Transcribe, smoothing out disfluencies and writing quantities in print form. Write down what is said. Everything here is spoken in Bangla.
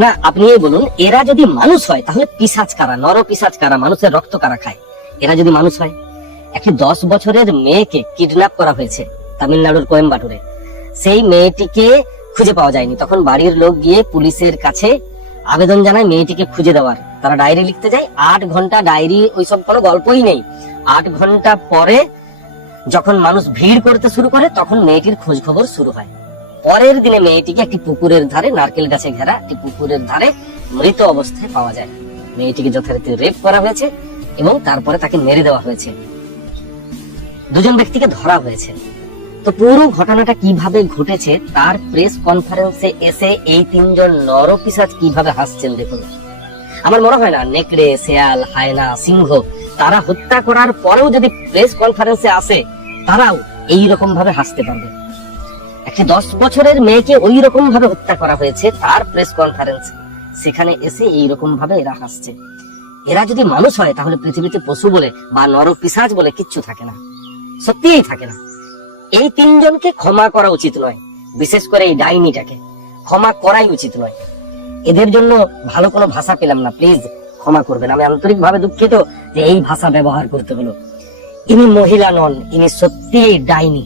না, আপনি বলুন, এরা যদি মানুষ হয় তাহলে পিশাচ কারা, নর পিশাচ কারা, মানুষের রক্ত কারা খায়? এরা যদি মানুষ হয়। একটি 10 বছরের মেয়েকে কিডন্যাপ করা হয়েছে তামিলনাড়ুর কোয়েম্বাটুরে। সেই মেয়েটিকে খুঁজে পাওয়া যায়নি। তখন বাড়ির লোক গিয়ে পুলিশের কাছে আবেদন জানায় মেয়েটিকে খুঁজে দেওয়ার। তারা ডায়েরি লিখতে যায়। 8 ঘন্টা ডায়েরি, ওইসব কোনো গল্পই নেই। 8 ঘন্টা পরে যখন মানুষ ভিড় করতে শুরু করে তখন মেয়েটির খোঁজ খবর শুরু হয়। পরের দিনে মেয়েটিকে একটি পুকুরের ধারে, নারকেল গাছে ঘেরা একটি পুকুরের ধারে মৃত অবস্থায় পাওয়া যায়। মেয়েটিকে যথারীতি রেপ করা হয়েছে এবং তারপরে তাকে মেরে দেওয়া হয়েছে। 2 ব্যক্তিকে ধরা হয়েছে। তো পুরো ঘটনাটা কিভাবে ঘটেছে তার প্রেস কনফারেন্সে এসে এই 3 জন নরপিশাচ কিভাবে হাসছেন দেখুন। আমার মনে হয় না নেকড়ে, শেয়াল, হায়না, সিংহ তারা হত্যা করার পরেও যদি প্রেস কনফারেন্সে আসে তারাও এই রকম ভাবে হাসতে পারবে। একটি 10 বছরের মেয়েকে ওই রকম ভাবে হত্যা করা হয়েছে, তার প্রেস কনফারেন্স, সেখানে এসে এই রকম ভাবে এরা হাসছে। এরা যদি মানুষ হয় তাহলে পৃথিবীতে পশু বলে বা নরপিশাচ বলে কিচ্ছু থাকে না, সত্যিই থাকে না। এই 3 জনকে ক্ষমা করা উচিত নয়, বিশেষ করে এই ডাইনিটাকে ক্ষমা করাই উচিত নয়। এদের জন্য ভালো কোনো ভাষা পেলাম না, প্লিজ ক্ষমা করবেন। আমি আন্তরিকভাবে দুঃখিত যে এই ভাষা ব্যবহার করতে হলো। ইনি মহিলা নন, ইনি সত্যিই ডাইনি।